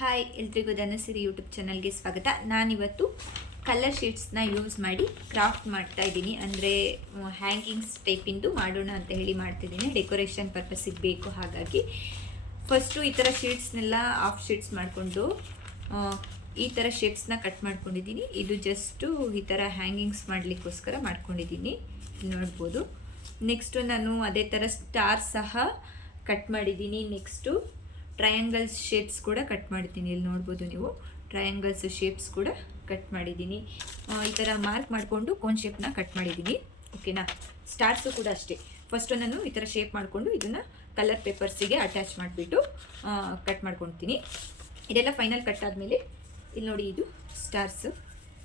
Hi ಎಲ್ರಿಗೂ Dhanasiri YouTube ಚಾನಲ್ಗೆ ಸ್ವಾಗತ. ನಾನಿವತ್ತು ಕಲರ್ ಶೀಟ್ಸ್ನ ಯೂಸ್ ಮಾಡಿ ಕ್ರಾಫ್ಟ್ ಮಾಡ್ತಾ ಇದ್ದೀನಿ. ಅಂದರೆ ಹ್ಯಾಂಗಿಂಗ್ಸ್ ಟೈಪಿಂದು ಮಾಡೋಣ ಅಂತ ಹೇಳಿ ಮಾಡ್ತಿದ್ದೀನಿ. ಡೆಕೋರೇಷನ್ ಪರ್ಪಸ್ಸಿಗೆ ಬೇಕು. ಹಾಗಾಗಿ ಫಸ್ಟು ಈ ಥರ ಶೀಟ್ಸ್ನೆಲ್ಲ ಆಫ್ ಶೀಟ್ಸ್ ಮಾಡಿಕೊಂಡು ಈ ಥರ ಶೇಪ್ಸ್ನ ಕಟ್ ಮಾಡ್ಕೊಂಡಿದ್ದೀನಿ. ಇದು ಜಸ್ಟು ಈ ಥರ ಹ್ಯಾಂಗಿಂಗ್ಸ್ ಮಾಡಲಿಕ್ಕೋಸ್ಕರ ಮಾಡ್ಕೊಂಡಿದ್ದೀನಿ, ನೋಡ್ಬೋದು. ನೆಕ್ಸ್ಟು ನಾನು ಅದೇ ಥರ ಸ್ಟಾರ್ ಸಹ ಕಟ್ ಮಾಡಿದ್ದೀನಿ. ನೆಕ್ಸ್ಟು ಟ್ರಯಾಂಗಲ್ಸ್ ಶೇಪ್ಸ್ ಕೂಡ ಕಟ್ ಮಾಡಿದ್ದೀನಿ. ಇಲ್ಲಿ ನೋಡ್ಬೋದು ನೀವು, ಟ್ರಯಾಂಗಲ್ಸ್ ಶೇಪ್ಸ್ ಕೂಡ ಕಟ್ ಮಾಡಿದ್ದೀನಿ. ಈ ಥರ ಮಾರ್ಕ್ ಮಾಡಿಕೊಂಡು ಕೋನ್ ಶೇಪ್ನ ಕಟ್ ಮಾಡಿದ್ದೀನಿ. ಓಕೆನಾ. ಸ್ಟಾರ್ಸು ಕೂಡ ಅಷ್ಟೇ, ಫಸ್ಟು ನಾನು ಈ ಥರ ಶೇಪ್ ಮಾಡಿಕೊಂಡು ಇದನ್ನು ಕಲರ್ ಪೇಪರ್ಸಿಗೆ ಅಟ್ಯಾಚ್ ಮಾಡಿಬಿಟ್ಟು ಕಟ್ ಮಾಡ್ಕೊಳ್ತೀನಿ. ಇದೆಲ್ಲ ಫೈನಲ್ ಕಟ್ ಆದಮೇಲೆ ಇಲ್ಲಿ ನೋಡಿ, ಇದು ಸ್ಟಾರ್ಸು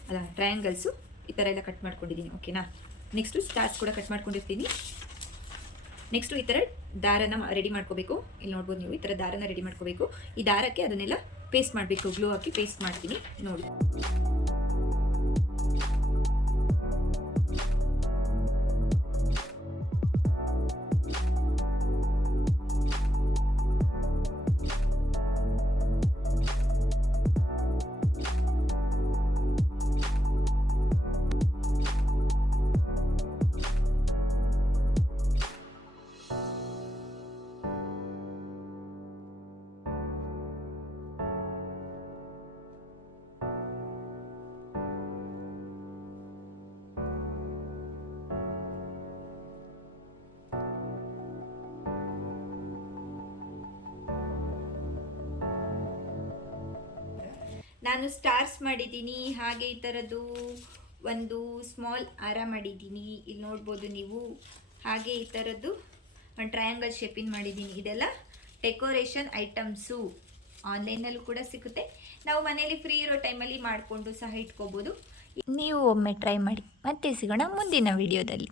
ಅಲ್ಲ ಟ್ರಯಾಂಗಲ್ಸು ಈ ಥರ ಎಲ್ಲ ಕಟ್ ಮಾಡ್ಕೊಂಡಿದ್ದೀನಿ. ಓಕೆನಾ. ನೆಕ್ಸ್ಟು ಸ್ಟಾರ್ಸ್ ಕೂಡ ಕಟ್ ಮಾಡ್ಕೊಂಡಿರ್ತೀನಿ. ನೆಕ್ಸ್ಟು ಈ ಥರ ದಾರನ ರೆಡಿ ಮಾಡ್ಕೋಬೇಕು. ಇಲ್ಲಿ ನೋಡ್ಬೋದು ನೀವು, ಈ ಥರ ದಾರನ ರೆಡಿ ಮಾಡ್ಕೋಬೇಕು. ಈ ದಾರಕ್ಕೆ ಅದನ್ನೆಲ್ಲ ಪೇಸ್ಟ್ ಮಾಡಬೇಕು, ಗ್ಲೂ ಹಾಕಿ ಪೇಸ್ಟ್ ಮಾಡ್ತೀನಿ ನೋಡಿ. ನಾನು ಸ್ಟಾರ್ಸ್ ಮಾಡಿದ್ದೀನಿ. ಹಾಗೆ ಈ ಥರದ್ದು ಒಂದು ಸ್ಮಾಲ್ ಹಾರ ಮಾಡಿದ್ದೀನಿ, ಇಲ್ಲಿ ನೋಡ್ಬೋದು ನೀವು. ಹಾಗೆ ಈ ಥರದ್ದು ಒಂದು ಟ್ರಯಾಂಗಲ್ ಶೇಪಿನ ಮಾಡಿದ್ದೀನಿ. ಇದೆಲ್ಲ ಡೆಕೋರೇಷನ್ ಐಟಮ್ಸು. ಆನ್ಲೈನಲ್ಲೂ ಕೂಡ ಸಿಗುತ್ತೆ. ನಾವು ಮನೇಲಿ ಫ್ರೀ ಇರೋ ಟೈಮಲ್ಲಿ ಮಾಡಿಕೊಂಡು ಸಹ ಇಟ್ಕೋಬೋದು. ನೀವು ಒಮ್ಮೆ ಟ್ರೈ ಮಾಡಿ. ಮತ್ತೆ ಸಿಗೋಣ ಮುಂದಿನ ವಿಡಿಯೋದಲ್ಲಿ.